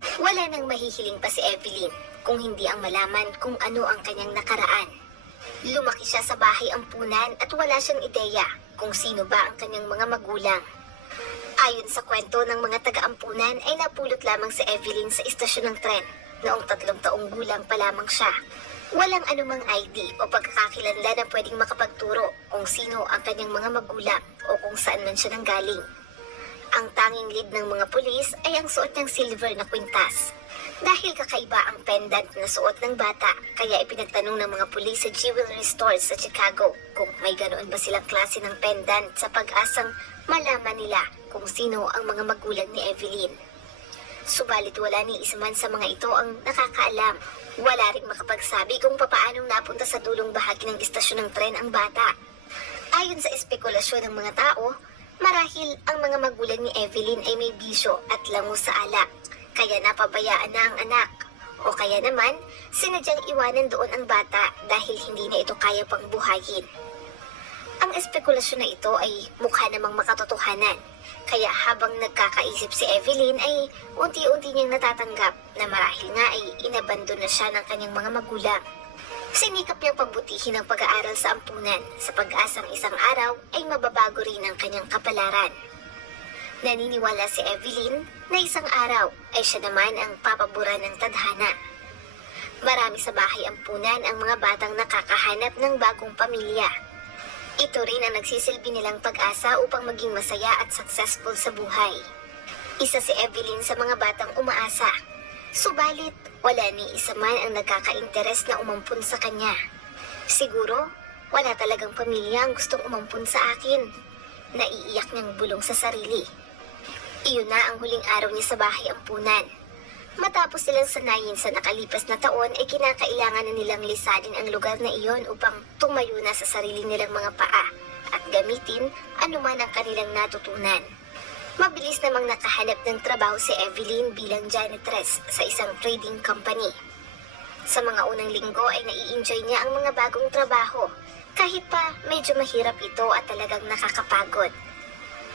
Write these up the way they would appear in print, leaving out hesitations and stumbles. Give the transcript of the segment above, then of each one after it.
Wala nang mahihiling pa si Evelyn kung hindi ang malaman kung ano ang kanyang nakaraan. Lumaki siya sa bahay ampunan at wala siyang ideya kung sino ba ang kanyang mga magulang. Ayon sa kwento ng mga taga-ampunan ay napulot lamang si Evelyn sa istasyon ng tren noong 3 taong gulang pa lamang siya. Walang anumang ID o pagkakakilanlan na pwedeng makapagturo kung sino ang kanyang mga magulang o kung saan man siya nanggaling. Ang tanging lead ng mga pulis ay ang suot ng silver na kwintas. Dahil kakaiba ang pendant na suot ng bata, kaya ipinagtanong ng mga pulis sa jewelry stores sa Chicago kung may ganoon ba silang klase ng pendant sa pag-asang malaman nila kung sino ang mga magulang ni Evelyn. Subalit wala ni isa man sa mga ito ang nakakaalam. Wala ring makapagsabi kung papaanong napunta sa dulong bahagi ng istasyon ng tren ang bata. Ayon sa espekulasyon ng mga tao, marahil ang mga magulang ni Evelyn ay may bisyo at lango sa alak, kaya napabayaan na ang anak. O kaya naman, sinadyang iwanan doon ang bata dahil hindi na ito kaya pang buhayin. Ang espekulasyon na ito ay mukha namang makatotohanan, kaya habang nagkakaisip si Evelyn ay unti-unti niyang natatanggap na marahil nga ay inabandon na siya ng kanyang mga magulang. Sinikap niyang pagbutihin ang pag-aaral sa ampunan sa pag-asang isang araw ay mababago rin ang kanyang kapalaran. Naniniwala si Evelyn na isang araw ay siya naman ang papaboran ng tadhana. Marami sa bahay ampunan ang mga batang nakakahanap ng bagong pamilya. Ito rin ang nagsisilbi nilang pag-asa upang maging masaya at successful sa buhay. Isa si Evelyn sa mga batang umaasa. Subalit, wala ni isa man ang nagkaka-interes na umampun sa kanya. Siguro, wala talagang pamilya ang gustong umampun sa akin. Naiiyak niyang bulong sa sarili. Iyon na ang huling araw niya sa bahay ampunan. Matapos silang sanayin sa nakalipas na taon ay kinakailangan na nilang lisadin ang lugar na iyon upang tumayo na sa sarili nilang mga paa at gamitin anuman ang kanilang natutunan. Mabilis namang nakahanap ng trabaho si Evelyn bilang janitress sa isang trading company. Sa mga unang linggo ay nai-enjoy niya ang mga bagong trabaho, kahit pa medyo mahirap ito at talagang nakakapagod.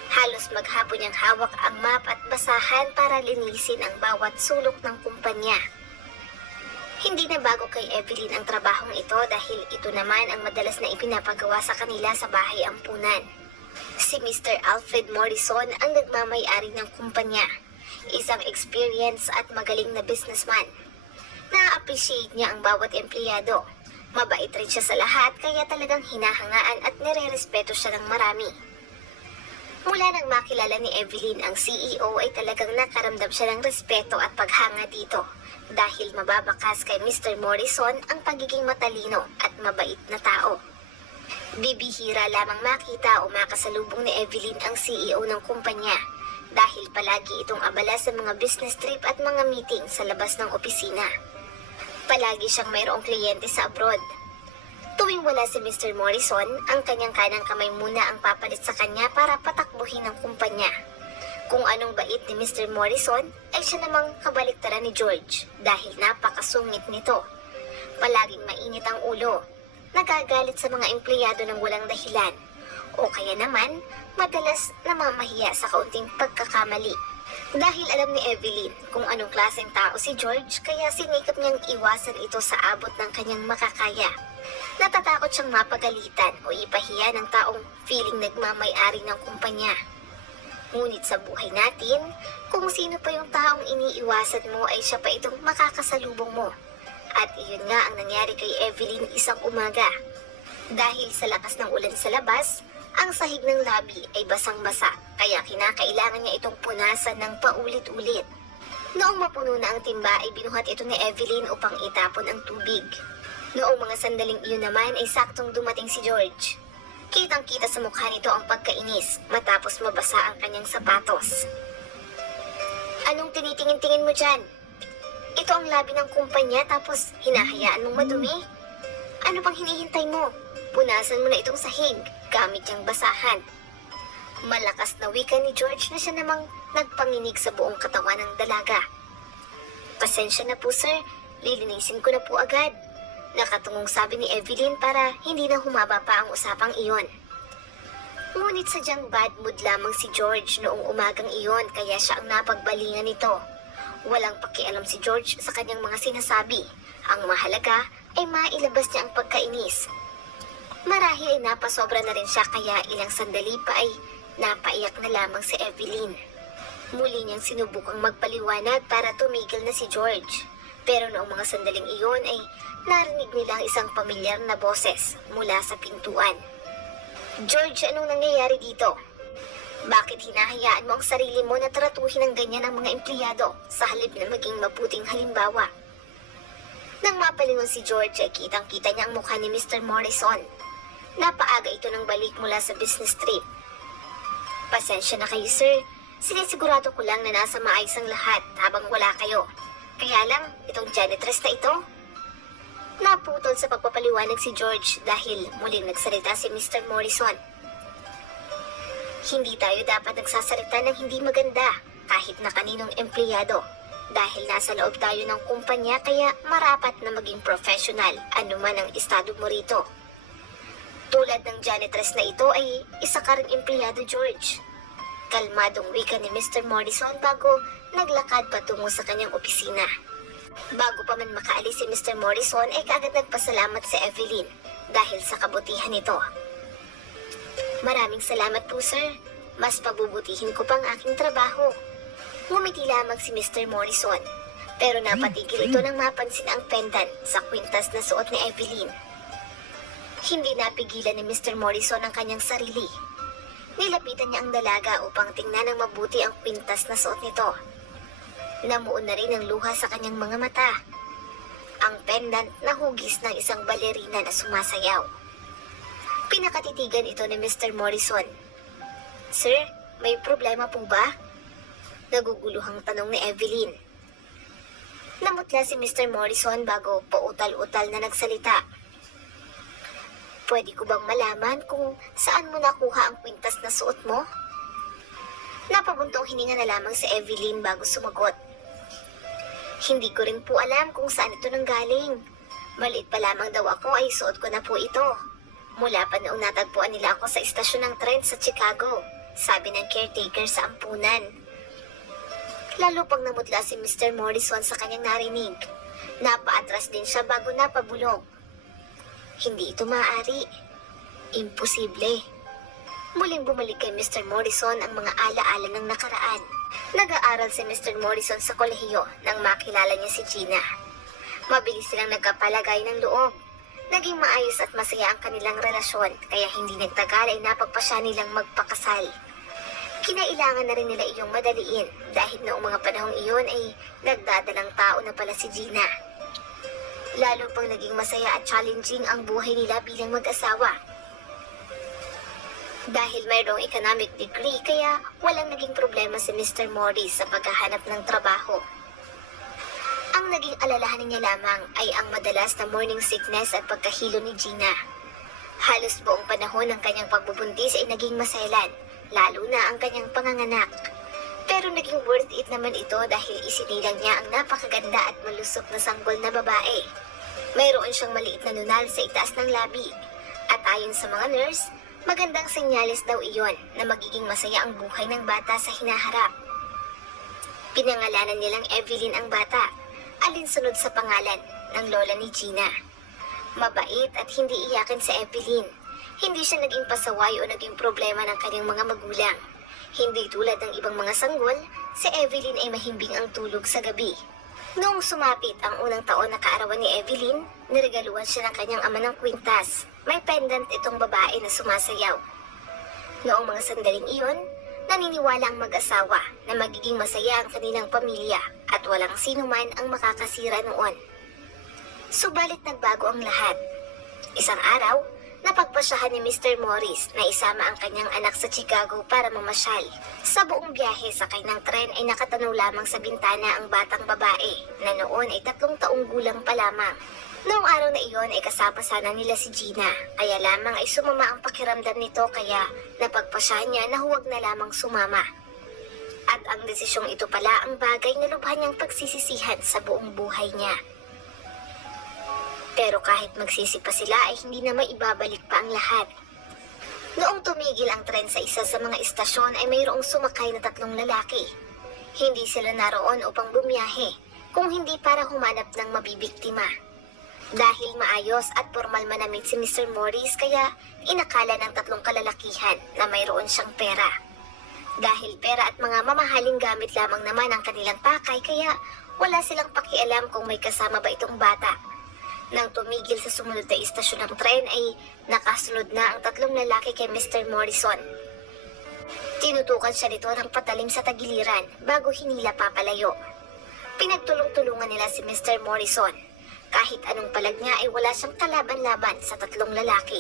Halos maghapon niyang hawak ang map at basahan para linisin ang bawat sulok ng kumpanya. Hindi na bago kay Evelyn ang trabahong ito dahil ito naman ang madalas na ipinapagawa sa kanila sa bahay ampunan. Si Mr. Alfred Morrison ang nagmamay-ari ng kumpanya, isang experienced at magaling na businessman. Na-appreciate niya ang bawat empleyado. Mabait rin siya sa lahat kaya talagang hinahangaan at nire-respeto siya ng marami. Mula nang makilala ni Evelyn ang CEO ay talagang nakaramdam siya ng respeto at paghanga dito dahil mababakas kay Mr. Morrison ang pagiging matalino at mabait na tao. Bibihira lamang makita o makasalubong ni Evelyn ang CEO ng kumpanya dahil palagi itong abala sa mga business trip at mga meeting sa labas ng opisina. Palagi siyang mayroong kliyente sa abroad. Tuwing wala si Mr. Morrison, ang kanyang kanang kamay muna ang papalit sa kanya para patakbuhin ang kumpanya. Kung anong bait ni Mr. Morrison, ay siya namang kabaliktaran ni George dahil napakasungit nito. Palaging mainit ang ulo. Nagagalit sa mga empleyado ng walang dahilan o kaya naman madalas namamahiya sa kaunting pagkakamali. Dahil alam ni Evelyn kung anong klaseng tao si George kaya sinikap niyang iwasan ito sa abot ng kanyang makakaya. Natatakot siyang mapagalitan o ipahiya ng taong feeling nagmamay-ari ng kumpanya. Ngunit sa buhay natin, kung sino pa yung taong iniiwasan mo ay siya pa itong makakasalubong mo. At iyon nga ang nangyari kay Evelyn isang umaga. Dahil sa lakas ng ulan sa labas, ang sahig ng labi ay basang-basa kaya kinakailangan niya itong punasan ng paulit-ulit. Noong mapuno na ang timba ay binuhat ito ni Evelyn upang itapon ang tubig. Noong mga sandaling iyon naman ay saktong dumating si George. Kitang-kita sa mukha nito ang pagkainis matapos mabasa ang kanyang sapatos. Anong tinitingin-tingin mo dyan? Ito ang labi ng kumpanya tapos hinahayaan mong madumi? Ano pang hinihintay mo? Punasan mo na itong sahig gamit niyang basahan. Malakas na wika ni George na siya namang nagpanginig sa buong katawan ng dalaga. Pasensya na po sir, lilinisin ko na po agad. Nakatungong sabi ni Evelyn para hindi na humaba pa ang usapang iyon. Ngunit sadyang bad mood lamang si George noong umagang iyon kaya siya ang napagbalingan nito. Walang pakialam si George sa kanyang mga sinasabi. Ang mahalaga ay mailabas niya ang pagkainis. Marahil ay napasobra na rin siya kaya ilang sandali pa ay napaiyak na lamang si Evelyn. Muli niyang sinubukang magpaliwanag para tumigil na si George. Pero noong mga sandaling iyon ay narinig nila ang isang pamilyar na boses mula sa pintuan. George, anong nangyayari dito? Bakit hinahayaan mo ang sarili mo na tratuhin ng ganyan ang mga empleyado sa halip na maging mabuting halimbawa? Nang mapalingon si George ay kitang-kita niya ang mukha ni Mr. Morrison. Napaaga ito ng balik mula sa business trip. Pasensya na kayo, sir. Sinisigurado ko lang na nasa maayos ang lahat habang wala kayo. Kaya lang, itong janitress na ito. Naputol sa pagpapaliwanag si George dahil muling nagsalita si Mr. Morrison. Hindi tayo dapat nagsasalita ng hindi maganda kahit na kaninong empleyado. Dahil nasa loob tayo ng kumpanya kaya marapat na maging professional anuman ang estado mo rito. Tulad ng janitress na ito ay isa ka ring empleyado, George. Kalmadong wika ni Mr. Morrison bago naglakad patungo sa kanyang opisina. Bago pa man makaalis si Mr. Morrison ay kaagad nagpasalamat si Evelyn dahil sa kabutihan nito. Maraming salamat po, sir. Mas pabubutihin ko pang aking trabaho. Ngumiti lamang si Mr. Morrison pero napatigil ito nang mapansin ang pendant sa kwintas na suot ni Evelyn. Hindi napigilan ni Mr. Morrison ang kanyang sarili. Nilapitan niya ang dalaga upang tingnan ng mabuti ang kwintas na suot nito. Namuon na rin ang luha sa kanyang mga mata. Ang pendant na hugis ng isang balerina na sumasayaw. Pinakatitigan ito ni Mr. Morrison. Sir, may problema po ba? Naguguluhang tanong ni Evelyn. Namutla si Mr. Morrison bago pautal-utal na nagsalita. Pwede ko bang malaman kung saan mo nakuha ang kwintas na suot mo? Napabuntong hininga na lamang si Evelyn bago sumagot. Hindi ko rin po alam kung saan ito nanggaling. Maliit pa lamang daw ako ay suot ko na po ito. Mula pa noong natagpuan nila ako sa istasyon ng tren sa Chicago, sabi ng caretaker sa ampunan. Lalo pang namutla si Mr. Morrison sa kanyang narinig. Napaatras din siya bago napabulong. Hindi ito maaari. Imposible. Muling bumalik kay Mr. Morrison ang mga alaala ng nakaraan. Nag-aaral si Mr. Morrison sa kolehiyo nang makilala niya si Gina. Mabilis silang nagkapalagay ng loob. Naging maayos at masaya ang kanilang relasyon kaya hindi nagtagal ay napagpasya nilang magpakasal. Kinailangan na rin nila iyong madaliin dahil noong mga panahong iyon ay nagdadalang tao na pala si Gina. Lalo pang naging masaya at challenging ang buhay nila bilang mag-asawa. Dahil mayroong economic degree kaya walang naging problema si Mr. Morris sa paghahanap ng trabaho. Ang naging alalahanin niya lamang ay ang madalas na morning sickness at pagkahilo ni Gina. Halos buong panahon ng kanyang pagbubuntis ay naging maselan, lalo na ang kanyang panganganak. Pero naging worth it naman ito dahil isinilang niya ang napakaganda at malusog na sanggol na babae. Mayroon siyang maliit na nunal sa itaas ng labi. At ayon sa mga nurse, magandang senyales daw iyon na magiging masaya ang buhay ng bata sa hinaharap. Pinangalanan nilang Evelyn ang bata, alinsunod sa pangalan ng lola ni Gina. Mabait at hindi iyakin si Evelyn. Hindi siya naging pasaway o naging problema ng kanyang mga magulang. Hindi tulad ng ibang mga sanggol, si Evelyn ay mahimbing ang tulog sa gabi. Noong sumapit ang unang taon na kaarawan ni Evelyn, niregaluhan siya ng kanyang ama ng kwintas. May pendant itong babae na sumasayaw. Noong mga sandaling iyon, naniniwala ang mag-asawa na magiging masaya ang kanilang pamilya at walang sino man ang makakasira noon. Subalit nagbago ang lahat. Isang araw, napagpasyahan ni Mr. Morris na isama ang kanyang anak sa Chicago para mamasyal. Sa buong biyahe sakay ng tren ay nakatanaw lamang sa bintana ang batang babae na noon ay 3 taong gulang pa lamang. Noong araw na iyon ay kasama sana nila si Gina, kaya lamang ay sumama ang pakiramdam nito kaya napagpasyahan niya na huwag na lamang sumama. At ang desisyong ito pala ang bagay na lubha niyang pagsisisihan sa buong buhay niya. Pero kahit magsisi pa sila ay hindi na maibabalik pa ang lahat. Noong tumigil ang tren sa isa sa mga istasyon ay mayroong sumakay na 3 lalaki. Hindi sila naroon upang bumiyahe, kung hindi para humanap ng mabibiktima. Dahil maayos at formal manamit si Mr. Morris kaya inakala ng tatlong kalalakihan na mayroon siyang pera. Dahil pera at mga mamahaling gamit lamang naman ang kanilang pakay kaya wala silang pakialam kung may kasama ba itong bata. Nang tumigil sa sumunod na istasyon ng tren ay nakasunod na ang tatlong lalaki kay Mr. Morrison. Tinutukan siya nito ng patalim sa tagiliran bago hinila papalayo. Pinagtulong-tulungan nila si Mr. Morrison. Kahit anong palag niya ay wala siyang kalaban-laban sa tatlong lalaki.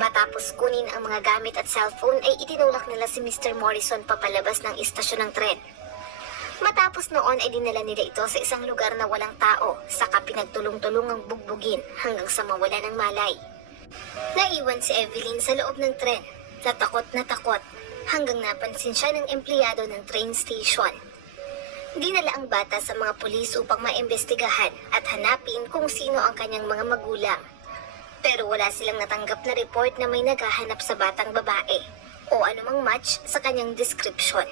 Matapos kunin ang mga gamit at cellphone ay itinulak nila si Mr. Morrison papalabas ng istasyon ng tren. Matapos noon ay dinala nila ito sa isang lugar na walang tao, saka pinagtulong-tulungang bugbugin hanggang sa mawala ng malay. Naiwan si Evelyn sa loob ng tren, na takot, hanggang napansin siya ng empleyado ng train station. Dinala ang bata sa mga pulis upang maimbestigahan at hanapin kung sino ang kanyang mga magulang. Pero wala silang natanggap na report na may naghahanap sa batang babae o anumang match sa kanyang description.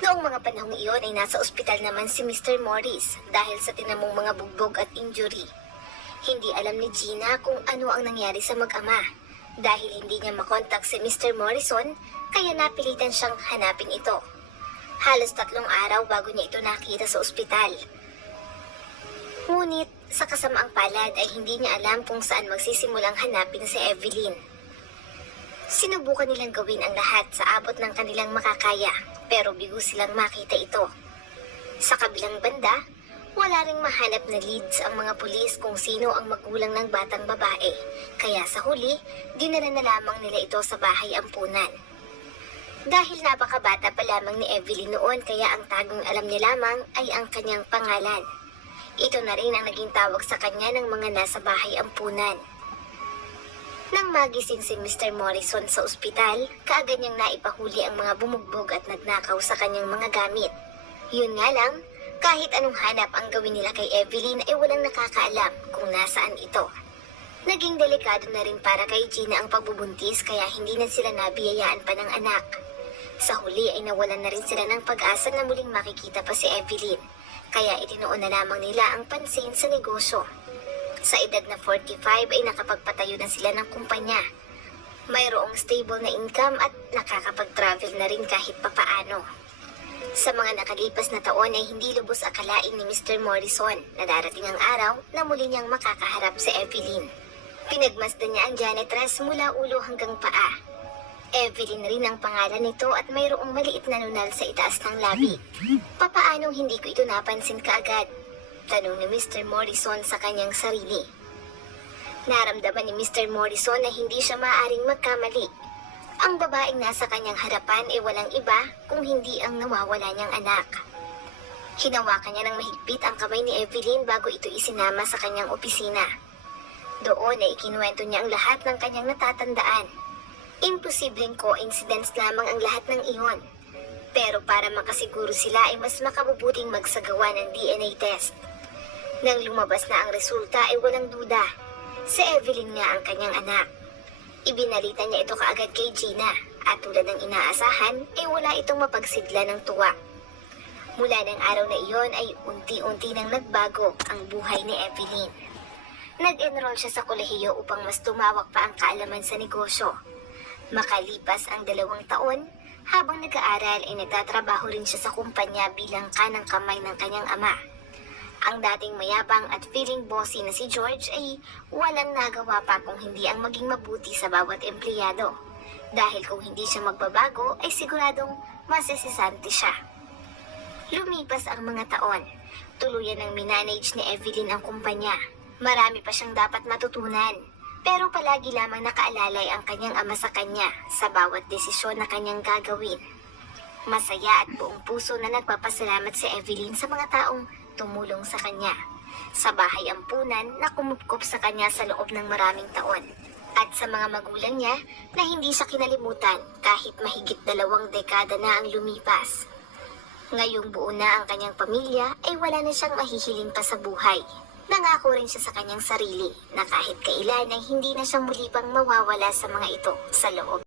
Noong mga panahong iyon ay nasa ospital naman si Mr. Morris dahil sa tinamong mga bugbog at injury. Hindi alam ni Gina kung ano ang nangyari sa mag-ama. Dahil hindi niya makontak si Mr. Morrison, kaya napilitan siyang hanapin ito. Halos 3 araw bago niya ito nakita sa ospital. Ngunit sa kasamaang palad ay hindi niya alam kung saan magsisimulang hanapin si Evelyn. Sinubukan nilang gawin ang lahat sa abot ng kanilang makakaya, pero bigo silang makita ito. Sa kabilang banda, wala ring mahanap na leads ang mga pulis kung sino ang magulang ng batang babae, kaya sa huli, dinala na lamang nila ito sa bahay ampunan. Dahil napakabata pa lamang ni Evelyn noon kaya ang tagong alam niya lamang ay ang kanyang pangalan. Ito na rin ang naging tawag sa kanya ng mga nasa bahay ampunan. Nang magising si Mr. Morrison sa ospital, kaagad niyang naipahuli ang mga bumugbog at nagnakaw sa kanyang mga gamit. Yun nga lang, kahit anong hanap ang gawin nila kay Evelyn ay walang nakakaalam kung nasaan ito. Naging delikado na rin para kay Gina ang pagbubuntis kaya hindi na sila nabiyayaan pa ng anak. Sa huli ay nawalan na rin sila ng pag-asa na muling makikita pa si Evelyn, kaya itinuon na lamang nila ang pansin sa negosyo. Sa edad na 45 ay nakapagpatayo na sila ng kumpanya. Mayroong stable na income at nakakapag-travel na rin kahit papaano. Sa mga nakalipas na taon ay hindi lubos akalain ni Mr. Morrison na darating ang araw na muli niyang makakaharap si Evelyn. Pinagmasdan niya ang janitress mula ulo hanggang paa. Evelyn rin ang pangalan nito at mayroong maliit na nunal sa itaas ng labi. Papaanong hindi ko ito napansin kaagad? Tanong ni Mr. Morrison sa kanyang sarili. Naramdaman ni Mr. Morrison na hindi siya maaaring magkamali. Ang babaeng nasa kanyang harapan ay walang iba kung hindi ang nawawala niyang anak. Hinawakan niya ng mahigpit ang kamay ni Evelyn bago ito isinama sa kanyang opisina. Doon ay ikinuwento niya ang lahat ng kanyang natatandaan. Imposibleng coincidence lamang ang lahat ng iyon. Pero para makasiguro sila ay mas makabubuting magsagawa ng DNA test. Nang lumabas na ang resulta ay walang duda. Si Evelyn nga ang kanyang anak. Ibinalita niya ito kaagad kay Gina at tulad ng inaasahan ay wala itong mapagsigla ng tuwa. Mula ng araw na iyon ay unti-unti nang nagbago ang buhay ni Evelyn. Nag-enroll siya sa kolehiyo upang mas tumawak pa ang kaalaman sa negosyo. Makalipas ang 2 taon, habang nag-aaral ay nagtatrabaho rin siya sa kumpanya bilang kanang kamay ng kanyang ama. Ang dating mayabang at feeling bossy na si George ay walang nagawa pa kung hindi ang maging mabuti sa bawat empleyado. Dahil kung hindi siya magbabago ay siguradong masisisante siya. Lumipas ang mga taon, tuluyan ng minanage ni Evelyn ang kumpanya. Marami pa siyang dapat matutunan. Pero palagi lamang nakaalalay ang kanyang ama sa kanya sa bawat desisyon na kanyang gagawin. Masaya at buong puso na nagpapasalamat si Evelyn sa mga taong tumulong sa kanya. Sa bahay ampunan na kumupkop sa kanya sa loob ng maraming taon. At sa mga magulang niya na hindi siya kinalimutan kahit mahigit 2 dekada na ang lumipas. Ngayong buo na ang kanyang pamilya ay wala na siyang mahihiling pa sa buhay. Nangako rin siya sa kanyang sarili na kahit kailan ay hindi na siya muli pang mawawala sa mga ito sa loob